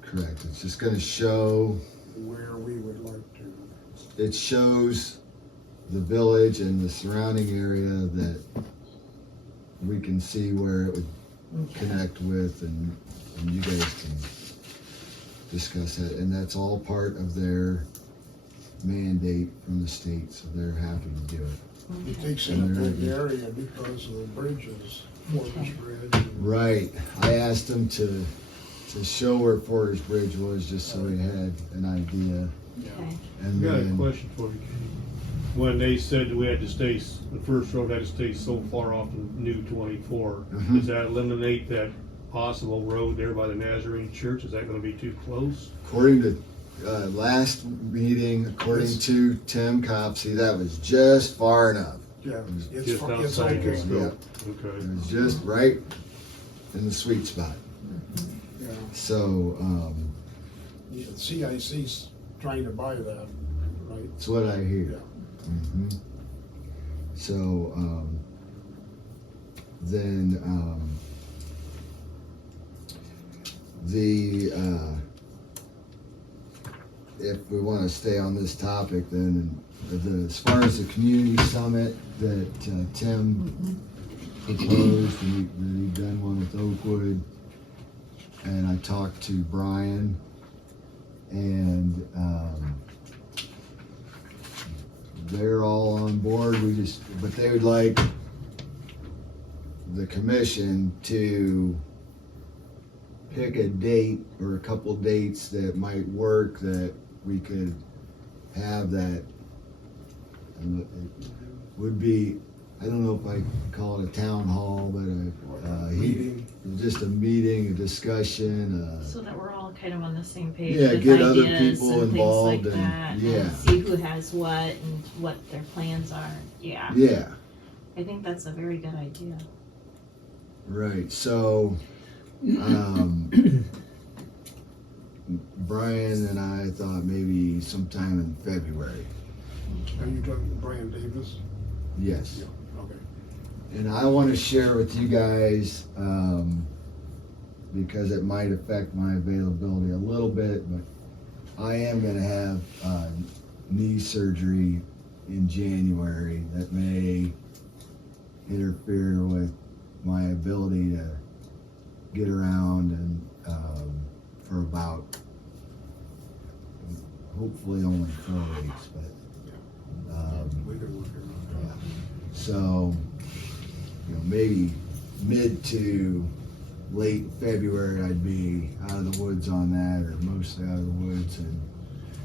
correct. It's just gonna show, Where we would like to, it shows the village and the surrounding area that we can see where it would connect with, and you guys can discuss that. And that's all part of their mandate from the state, so they're happy to do it. it takes in a big area because of the bridges, Fortress Bridge. and- Right. I asked them to show where Porter's Bridge was, just so we had an idea. Yeah. Okay. And I got a then, question for you, Kenny. When they said that we had to stay, the first road had to stay so far off the new 24, Mhm. does that eliminate that possible road there by the Nazarene Church? Is that gonna be too close? according to last meeting, according to Tim Copsey, that was just far enough. Yeah, it's, Just it's outside your okay. scope? It Okay. was just right in the sweet spot. Yeah, So, yeah, CIC's trying to buy that, right? that's what I hear. Yeah. Mhm. So, then, if we want to stay on this topic, then as far as the community summit that Tim proposed, and we've done one with Oakwood, and I talked to Brian, and they're all on board. But they would like the commission to pick a date or a couple dates that might work, that we could have that. And it would be, I don't know if I call it a town hall, but Meeting. just a meeting, a discussion. So that we're all kind of on the same page Yeah, with get other ideas people and involved things like and- that, yeah. and see who has what and what their plans are. Yeah, Yeah, I think that's a very good idea. right. So, Brian and I thought maybe sometime in February. Are you talking to Brian Davis? Yes. Okay. And I want to share with you guys, because it might affect my availability a little bit, but I am going to have knee surgery in January that may interfere with my ability to get around, and for about, hopefully only 4 weeks, but We could work around that. so, maybe mid to late February, I'd be out of the woods on that, or mostly out of the woods, and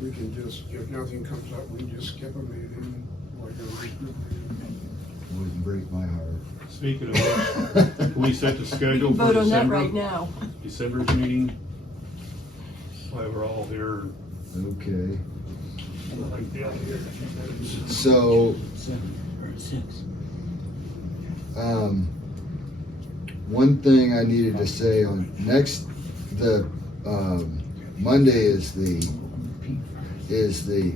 We can just, if nothing comes up, we can just skip a meeting, like a regroup meeting. it wouldn't break my heart. Speaking of which, can we set the We schedule can for vote on that December? right now. December's meeting? Why we're all here, Okay, like, yeah, here. so, 7 or 6. one thing I needed to say on the Monday is the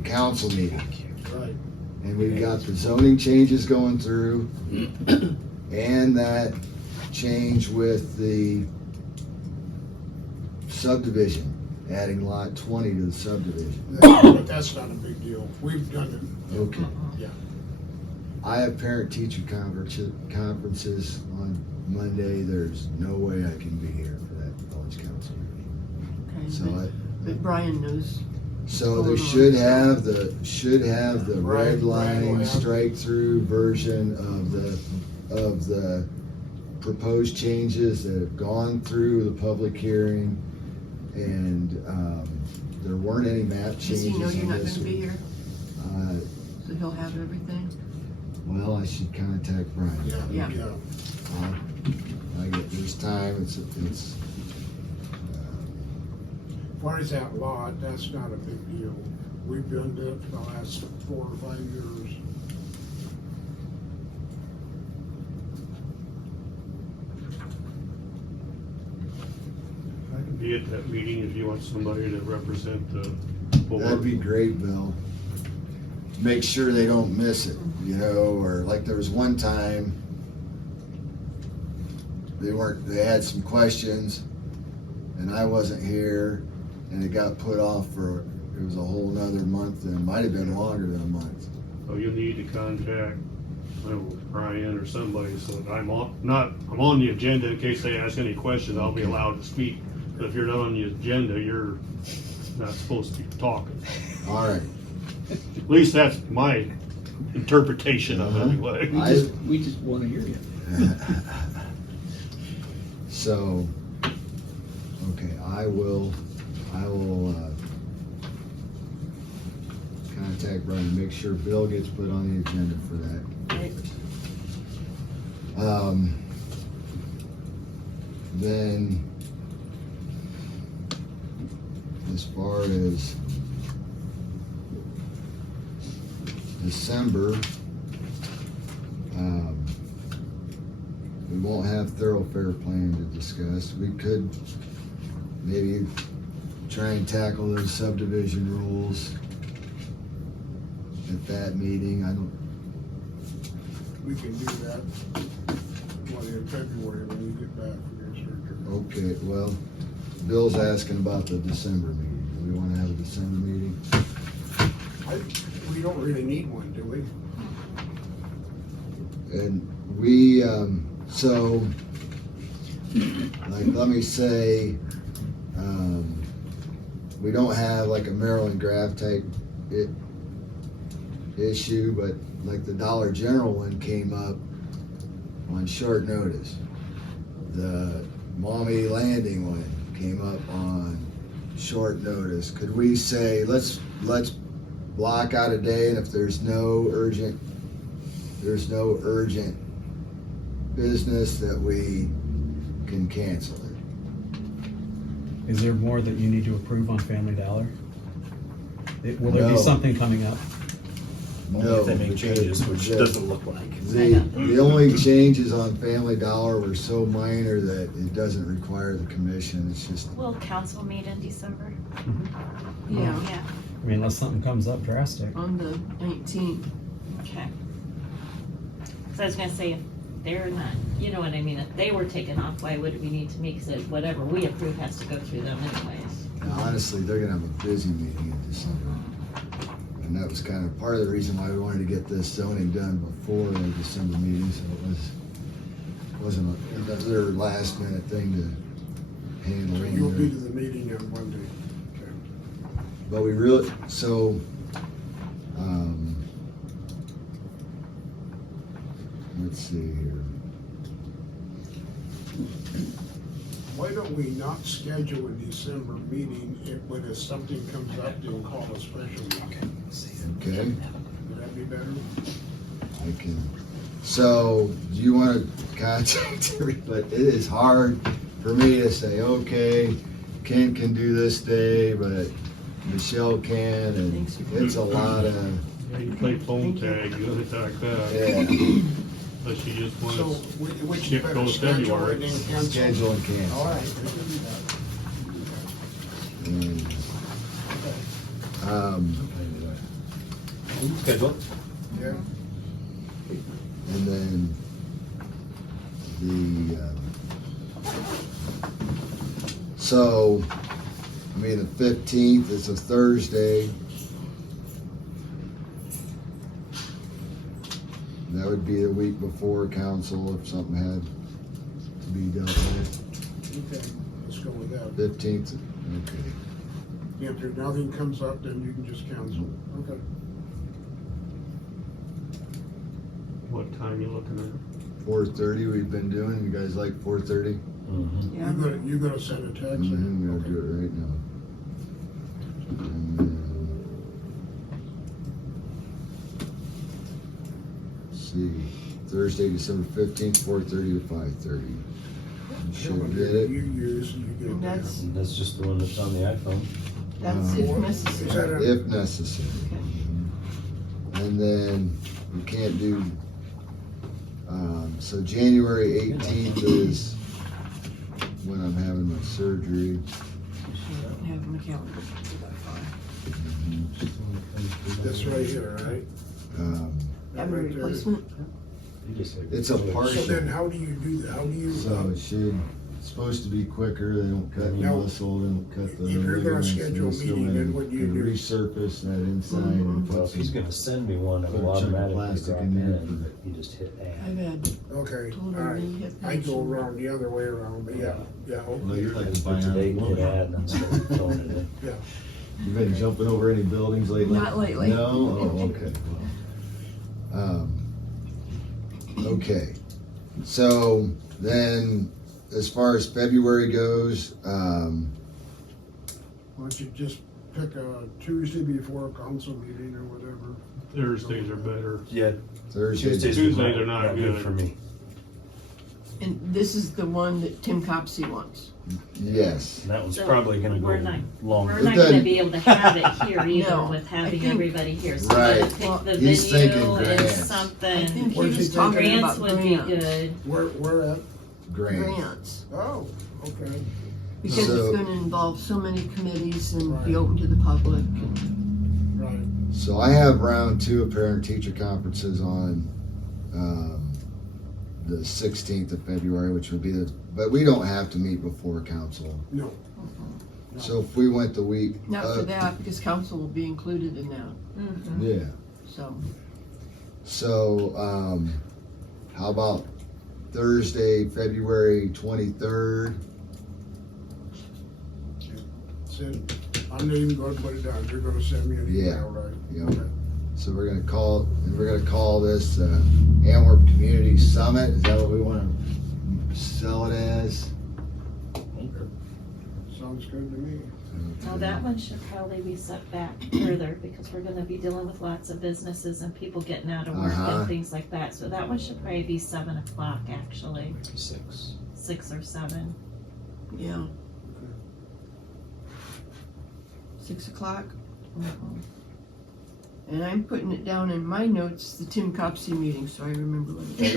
council meeting. Right. And we've got the zoning changes going through, and that change with the subdivision, adding lot 20 to the subdivision. But that's not a big deal. We've done it. Okay. Yeah. I have parent-teacher conferences on Monday. There's no way I can be here for that village council meeting. Okay, So but Brian knows. So they should have the Right, red right, line yeah. strike through version of the proposed changes that have gone through the public hearing, and there weren't any map Does changes he know you're on not this gonna be one. here? So he'll have everything? Well, I should contact Brian. Yeah. I get this time. What is that lot? That's not a big deal. We've done that for the last 4 or 5 years. I can be at that meeting if you want somebody to represent the board. That'd be great, Bill. Make sure they don't miss it, you know, or like there was one time, they had some questions and I wasn't here and it got put off for, it was a whole nother month and it might have been longer than a month. So you'll need to contact, I don't know, Brian or somebody, so that I'm on the agenda in case they ask any questions, I'll be allowed to speak. But if you're not on the agenda, you're not supposed to be talking. All right. At least that's my interpretation of it anyway. We just wanna hear you. So, okay, I will contact Brian, make sure Bill gets put on the agenda for that. Right. Then, as far as December, we won't have thoroughfare plan to discuss. We could maybe try and tackle those subdivision rules at that meeting. We can do that in February when you get back from your surgery. Okay, well, Bill's asking about the December meeting. Do we want to have a December meeting? We don't really need one, do we? And we, so, like, let me say, we don't have like a Maryland Graph type issue, but like the Dollar General one came up on short notice. The Maumee Landing one came up on short notice. Could we say, let's block out a day, and if there's no urgent business, that we can cancel it? Is there more that you need to approve on Family Dollar? Will there be No. something coming up? No, If they make changes, which the- doesn't look like. The only changes on Family Dollar were so minor that it doesn't require the commission. It's just, Will council meet in December? Yeah, Yeah. I mean, unless something comes up drastic. on the 19th. Okay. So I was gonna say, if they're not, you know what I mean, if they were taken off, why would we need to make it, whatever we approve has to go through them anyways? honestly, they're gonna have a busy meeting in December. And that was kind of part of the reason why we wanted to get this zoning done before the December meeting, so it wasn't another last minute thing to handle. So you'll be to the meeting on Monday. Okay. But we really, let's see here. Why don't we not schedule a December meeting but if something comes up, then call a special meeting? Okay, Would that be better? I can. So, do you want to contact everybody? It is hard for me to say, okay, Ken can do this day, but Michelle can, and it's a lot of, Yeah, you play phone tag, you know, it's like that, yeah, unless you just want So, to. which Skip better goes schedule February. and then cancel? schedule and cancel. All right, we can do that. Schedule. Yeah. And then so, I mean, the 15th is a Thursday. That would be the week before council if something had to be dealt with. Okay, let's go with that. 15th, okay. If there's nothing comes up, then you can just cancel. Okay. What time you looking at? 4:30 we've been doing. You guys like 4:30? Yeah. You gonna send a text? I'm gonna do it right now. And then, let's see, Thursday, December 15th, 4:30 to 5:30. should get it. You use and you And get that. that's, And that's just the one that's on the iPhone. that's if Is that necessary. a- If necessary. And then we can't do, so January 18th is when I'm having my surgery. Have my calendar. That's right here, right? Have a Right there. replacement? You just like- It's a So partial. then how do you do that? How do you, So it should, it's supposed to be quicker, they don't cut any Now, muscle, they don't cut the if you're gonna ligaments, they schedule a just go meeting, in then what do you and do? resurface that inside and Well, put if he's some, gonna send me one, it'll Put a chunk of automatically plastic drop in there. in, but you just hit I've add. had okay, total alright. knee hip I go function. around the other way around, but yeah, well, you're like a For today, bionic hit woman. add, and I'm still throwing it in. You been jumping over any buildings lately? Not lately. No? Oh, okay. Okay, so then, as far as February goes, Why don't you just pick a Tuesday before a council meeting or whatever? Thursdays are better. Yeah, Thursday. Tuesdays are not good. for me. And this is the one that Tim Copsey wants. Yes. And that one's So, probably gonna we're go not- longer. We're It not gonna doesn't- be able to have it here either No, with I having think- everybody here. So Right. we gotta pick the He's thinking venue and grants. I think something. he Where's he was talking thinking? Grants about would be grants. good. Where at? Grant. Grants. Oh, okay. Because So- it's gonna involve so many committees and Right. be open to the public. Right. So I have round 2 of parent-teacher conferences on, the 16th of February, which would be but we don't have to meet before council. No. So if we went the week. Not for that, because council will be included in that, Mhm. Yeah. so. How about Thursday, February 23rd? Send, I'm not even gonna put it down. You're gonna send me an Yeah. email, right? Yeah. Okay. So we're gonna call this, Antwerp Community Summit, is that what we wanna sell it as? Sounds good to me. Now that one should probably be set back further because we're gonna be dealing with lots of businesses and people getting out of work Uh-huh. and things like that. So that one should probably be 7 o'clock actually, 6. 6 or 7. Yeah. 6 o'clock, and I'm putting it down in my notes, the Tim Copsey meeting, so I remember when it is.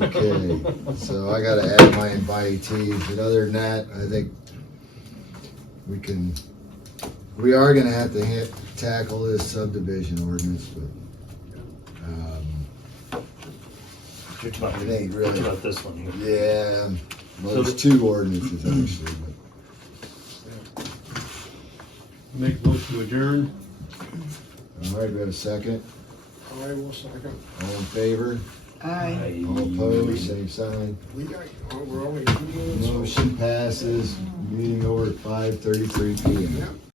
Okay, so I gotta add my invitees, but other than that, I think we are gonna have to tackle this subdivision ordinance, but, You're talking, It ain't really- you're talking about this one here. yeah, well, So there's 2 ordinances actually, but. Make a motion to adjourn. All right, we have a second. I will second. All in favor? Aye. All opposed, same sign. We got, we're only 2 minutes. Motion passes. Meeting over at 5:33 PM. Yep.